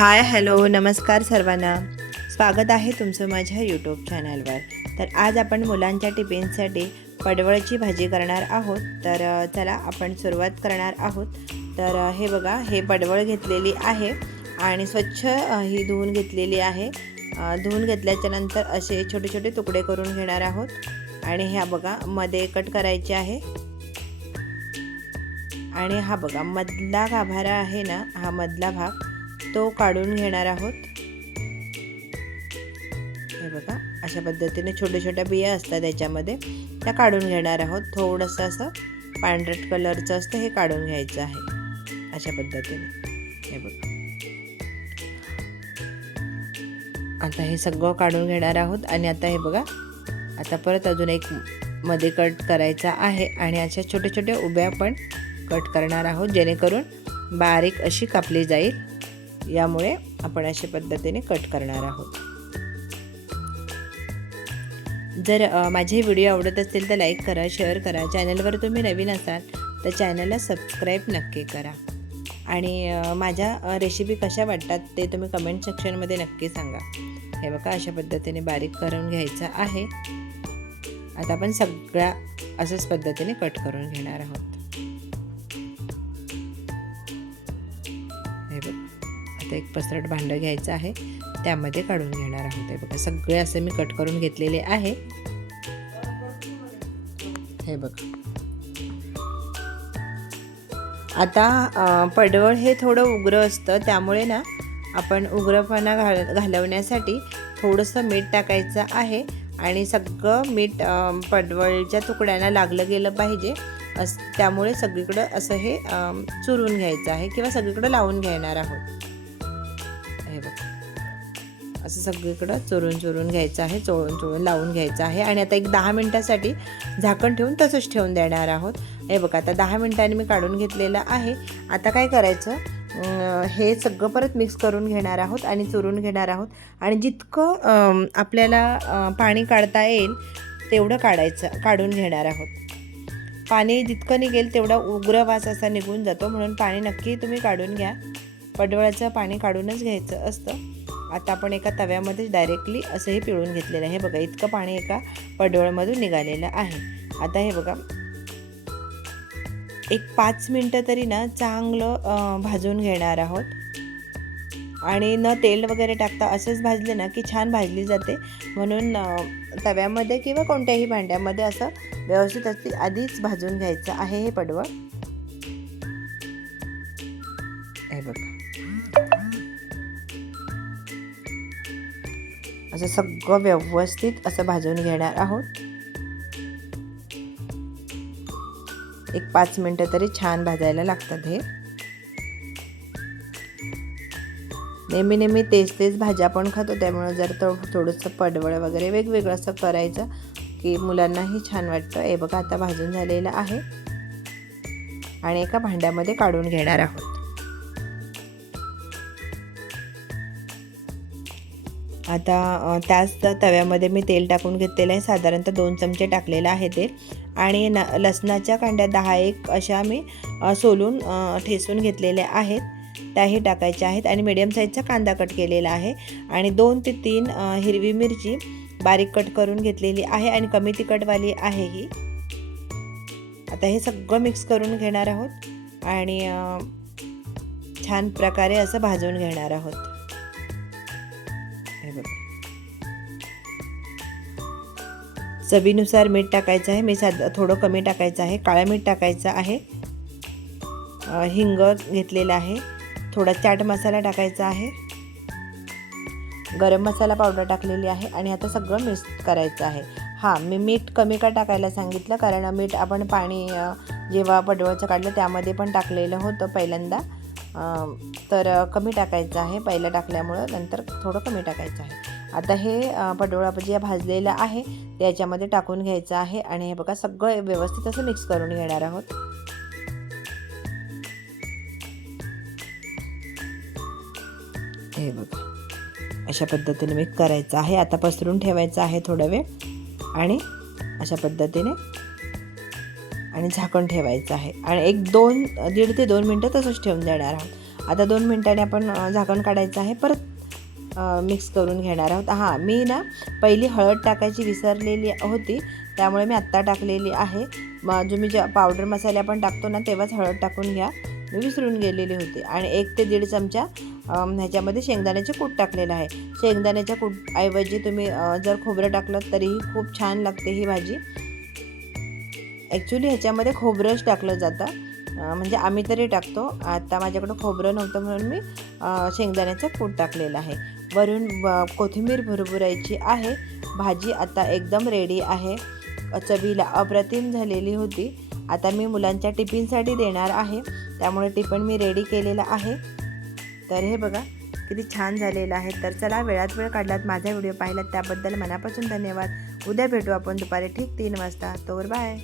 Hi hello नमस्कार सर्वांना, स्वागत आहे तुमचं माझ्या यूट्यूब चॅनलवर। तर आज आपण मुलांच्या टिफिनसाठी पडवळची भाजी करणार आहोत। तर चला आपण सुरुवात करणार आहोत। तर हे बघा, हे पडवळ घेतलेली आहे आणि स्वच्छ ही धुवून घेतलेली आहे। धुवून घेतल्याच्या नंतर असे छोटे छोटे तुकडे करून घेणार आहोत आणि ह्या बघा मध्ये कट करायचे आहे। आणि हा बघा मधला गाभारा आहे ना, हा मधला भाग तो काढून घेणार आहोत। हे बघा अशा पद्धतीने छोटे छोट्या बिया असतात त्याच्यामध्ये, त्या काढून घेणार आहोत। थोडंसं असं पांढरट कलरचं असतं, हे काढून घ्यायचं आहे अशा पद्धतीने। हे बघा आता हे सगळं काढून घेणार आहोत। आणि आता हे बघा, आता परत अजून एक मध्ये कट करायचा आहे आणि अशा छोटे छोटे उभ्या पण कट करणार आहोत, जेणेकरून बारीक अशी कापली जाईल। यामुळे आपण अशा पद्धतीने कट करणार आहोत। जर माझे व्हिडिओ आवडत असतील तर लाईक करा, शेअर करा। चॅनलवर तुम्ही नवीन असाल तर चॅनलला सबस्क्राईब नक्की करा। आणि माझ्या रेसिपी कशा वाटतात ते तुम्ही कमेंट सेक्शनमध्ये नक्की सांगा। हे बघा अशा पद्धतीने बारीक करून घ्यायचं आहे। आता आपण सगळ्या अशाच पद्धतीने कट करून घेणार आहोत। हे बघा आता एक पसरट भांडं घ्यायचं आहे, त्यामध्ये काढून घेणार आहोत। हे बघा सगळे असे मी कट करून घेतलेले आहे। हे बघा आता पडवळ हे थोडं उग्र असतं, त्यामुळे ना आपण उग्रपणा घालवण्यासाठी थोडंसं मीठ टाकायचं आहे। आणि सगळं मीठ पडवळच्या तुकड्यांना लागलं गेलं पाहिजे, त्यामुळे सगळीकडं असं हे चुरून घ्यायचं आहे किंवा सगळीकडं लावून घेणार आहोत। हे बघा असं सगळीकडं चुरून घ्यायचं आहे, चोळून लावून घ्यायचं आहे। आणि आता एक 10 मिनिटासाठी झाकण ठेवून तसंच ठेवून देणार आहोत। हे बघा आता 10 मिनिटांनी मी काढून घेतलेलं आहे। आता काय करायचं, हे सगळं परत मिक्स करून घेणार आहोत आणि चुरून घेणार आहोत। आणि जितकं आपल्याला पाणी काढता येईल तेवढं काढून घेणार आहोत। पाणी जितकं निघेल तेवढा उग्र वास असा निघून जातो, म्हणून पाणी नक्की तुम्ही काढून घ्या। पडवळाचं पाणी काढूनच घ्यायचं असतं। आता आपण एका तव्यामध्ये डायरेक्टली असं हे पिळून घेतलेलं आहे। हे बघा इतकं पाणी एका पडवळमधून निघालेलं आहे। आता हे बघा एक 5 मिनटं तरी ना चांगलं भाजून घेणार आहोत। आणि न तेल वगैरे टाकता असंच भाजले ना की छान भाजली जाते, म्हणून तव्यामध्ये किंवा कोणत्याही भांड्यामध्ये असं व्यवस्थित असते आधीच भाजून घ्यायचं आहे हे पडवळ। हे बघा असं सगळं व्यवस्थित असं भाजून घेणार आहोत। एक 5 मिनटं तरी छान भाजायला लागतात हे। नेहमी तेच भाज्या आपण खातो, त्यामुळे जर थोडंसं पडवळ वगैरे वेगवेगळं असं करायचं की मुलांनाही छान वाटतं। हे बघा आता भाजून झालेलं आहे आणि एका भांड्यामध्ये काढून घेणार आहोत। आता त्याच तव्यामध्ये मी तेल टाकून घेतलेलं आहे, साधारणतः 2 चमचे टाकलेलं आहे तेल। आणि लसणाच्या कांड्या 10-1 अशा मी सोलून ठेचून घेतलेल्या आहेत, त्याही टाकायच्या आहेत। आणि मीडियम साईजचा कांदा कट केलेला आहे आणि 2 ते 3 हिरवी मिरची बारीक कट करून घेतलेली आहे आणि कमी तिखटवाली आहे ही। आता हे सगळं मिक्स करून घेणार आहोत आणि छान प्रकारे असं भाजून घेणार आहोत। हे बघा चवीनुसार मीठ टाकायचं आहे, मी थोडं कमी टाकायचं आहे। काळं मीठ टाकायचं आहे, हिंग घेतलेला आहे, थोडा चाट मसाला टाकायचा आहे, गरम मसाला पावडर टाकलेली आहे। आणि आता सगळं मिक्स करायचं आहे। मी मीठ कमी का टाकायला सांगितलं, कारण मीठ आपण पाणी जेव्हा पडवळचं काढलं त्यामध्ये पण टाकलेलं होतं पहिल्यांदा, तर कमी टाकायचं आहे पहिलं टाकल्यामुळं, नंतर थोडं कमी टाकायचं आहे। आता हे पडवळ जे भाजलेलं आहे ते याच्यामध्ये टाकून घ्यायचं आहे आणि हे बघा सगळं व्यवस्थित असं मिक्स करून घेणार आहोत। हे बघा अशा पद्धतीने मिक्स करायचं आहे। आता पसरून ठेवायचं आहे थोडा वेळ आणि अशा पद्धतीने आणि झाकण ठेवायचं आहे आणि 1-2 दीड ते 2 मिनटं तसंच ठेवून देणार आहोत। आता 2 मिनिटांनी आपण झाकण काढायचं आहे. परत मिक्स करून घेणार आहोत. हां, मी ना पहिली हळद टाकायची विसरलेली होती, त्यामुळे मी आत्ता टाकलेली आहे. मग जो मी पावडर मसाले आपण टाकतो ना तेव्हाच हळद टाकून घ्या, मी विसरून गेलेली होती. आणि 1 ते 1.5 चमचा ह्याच्यामध्ये शेंगदाण्याचे कूट टाकलेलं आहे. शेंगदाण्याच्या कूटऐवजी तुम्ही जर खोबरं टाकलं तरीही खूप छान लागते ही भाजी. ॲक्च्युली ह्याच्यामध्ये खोबरंच टाकलं जातं, म्हणजे आम्ही तरी टाकतो. आता माझ्याकडं खोबरं नव्हतं म्हणून मी शेंगदाण्याचं कूट टाकलेलं आहे. वरून कोथिंबीर भुरभुरायची आहे. भाजी आता एकदम रेडी आहे. चवीला अप्रतिम झालेली होती. आता मी मुलांच्या टिफिनसाठी देणार आहे, त्यामुळे टिफिन मी रेडी केलेला आहे. तर हे बघा किती छान झालेलं आहे. तर चला, वेळात वेळ काढलात माझा व्हिडिओ पाहिलात त्याबद्दल मनापासून धन्यवाद. उद्या भेटू आपण दुपारी ठीक 3 वाजता. तोवर बाय.